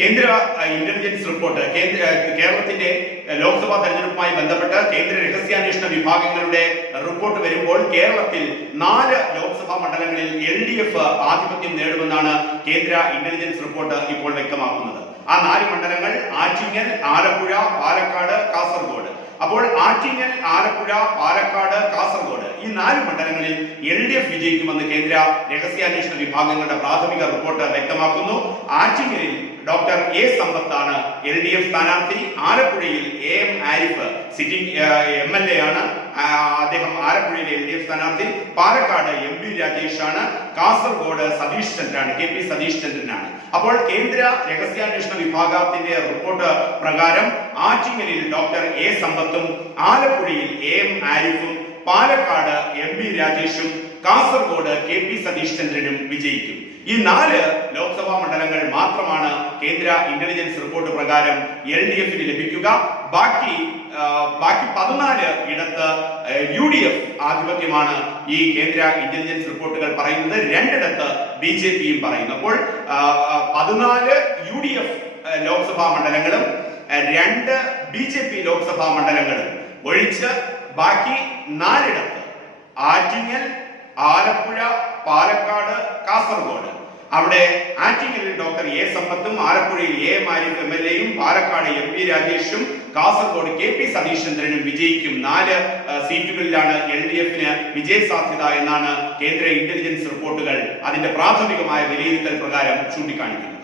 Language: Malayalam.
കേന്ദ്ര ഇന്റലിജൻസ് റിപ്പോർട്ട് കേന്ദ്ര കേരളത്തിന്റെ ലോക്സഭാ തെരഞ്ഞെടുപ്പുമായി ബന്ധപ്പെട്ട് കേന്ദ്ര രഹസ്യാന്വേഷണ വിഭാഗങ്ങളുടെ റിപ്പോർട്ട് വരുമ്പോൾ കേരളത്തിൽ നാല് ലോക്സഭാ മണ്ഡലങ്ങളിൽ എൽ ഡി എഫ് ആധിപത്യം നേടുമെന്നാണ് കേന്ദ്ര ഇന്റലിജൻസ് റിപ്പോർട്ട് ഇപ്പോൾ വ്യക്തമാക്കുന്നത്. ആ നാല് മണ്ഡലങ്ങൾ ആറ്റിങ്ങൽ ആലപ്പുഴ പാലക്കാട് കാസർഗോഡ്. അപ്പോൾ ആറ്റിങ്ങൽ ആലപ്പുഴ പാലക്കാട് കാസർഗോഡ് ഈ നാല് മണ്ഡലങ്ങളിൽ എൽ ഡി എഫ് വിജയിക്കുമെന്ന് കേന്ദ്ര രഹസ്യാന്വേഷണ വിഭാഗങ്ങളുടെ പ്രാഥമിക റിപ്പോർട്ട് വ്യക്തമാക്കുന്നു. ആറ്റിങ്ങലിൽ ഡോക്ടർ എ സമ്പത്താണ് എൽ ഡി എഫ് സ്ഥാനാർത്ഥി. ആലപ്പുഴയിൽ A M Arif sitting M L A ആണ്. അദ്ദേഹം ആലപ്പുഴയിലെ എൽ ഡി എഫ് സ്ഥാനാർത്ഥി. പാലക്കാട് എം ഡി രാജേഷ് ആണ് കാസർഗോഡ് സതീഷ് ചന്ദ്രനാണ് കെ പി സതീഷ് ചന്ദ്രനാണ്. അപ്പോൾ കേന്ദ്ര രഹസ്യാന്വേഷണ വിഭാഗത്തിന്റെ റിപ്പോർട്ട് പ്രകാരം ആറ്റിങ്ങലിൽ ഡോക്ടർ എ സമ്പത്തും ആലപ്പുഴയിൽ എ എം ആരിഫും പാലക്കാട് എം ബി രാജേഷും കാസർഗോഡ് കെ പി സതീഷ് ചന്ദ്രനും വിജയിക്കും. ഈ നാല് ലോക്സഭാ മണ്ഡലങ്ങൾ മാത്രമാണ് കേന്ദ്ര ഇന്റലിജൻസ് റിപ്പോർട്ട് പ്രകാരം എൽ ഡി എഫിന് ലഭിക്കുക. ബാക്കി ബാക്കി പതിനാല് ഇടത്ത് യു ഡി എഫ് ആധിപത്യമാണ് ഈ കേന്ദ്ര ഇന്റലിജൻസ് റിപ്പോർട്ടുകൾ പറയുന്നത്. രണ്ടിടത്ത് ബി ജെ പിയും പറയുന്നു. അപ്പോൾ പതിനാല് യു ഡി എഫ് ലോക്സഭാ മണ്ഡലങ്ങളും രണ്ട് ബി ജെ പി ലോക്സഭാ മണ്ഡലങ്ങളും. ഒഴിച്ച് ബാക്കി നാലിടത്ത് ആറ്റിങ്ങൽ ആലപ്പുഴ പാലക്കാട് കാസർഗോഡ്. അവിടെ ആറ്റിങ്ങലിൽ ഡോക്ടർ എ സമ്പത്തും ആലപ്പുഴയിൽ എ മാരിഫ് എം എൽ എയും പാലക്കാട് എം പി രാജേഷും കാസർഗോഡ് കെ പി സതീശന്ദ്രനും വിജയിക്കും. നാല് സീറ്റുകളിലാണ് എൽ ഡി എഫിന് വിജയ സാധ്യത എന്നാണ് കേന്ദ്ര ഇന്റലിജൻസ് റിപ്പോർട്ടുകൾ അതിന്റെ പ്രാഥമികമായ വിലയിരുത്തൽ പ്രകാരം ചൂണ്ടിക്കാണിക്കുന്നത്.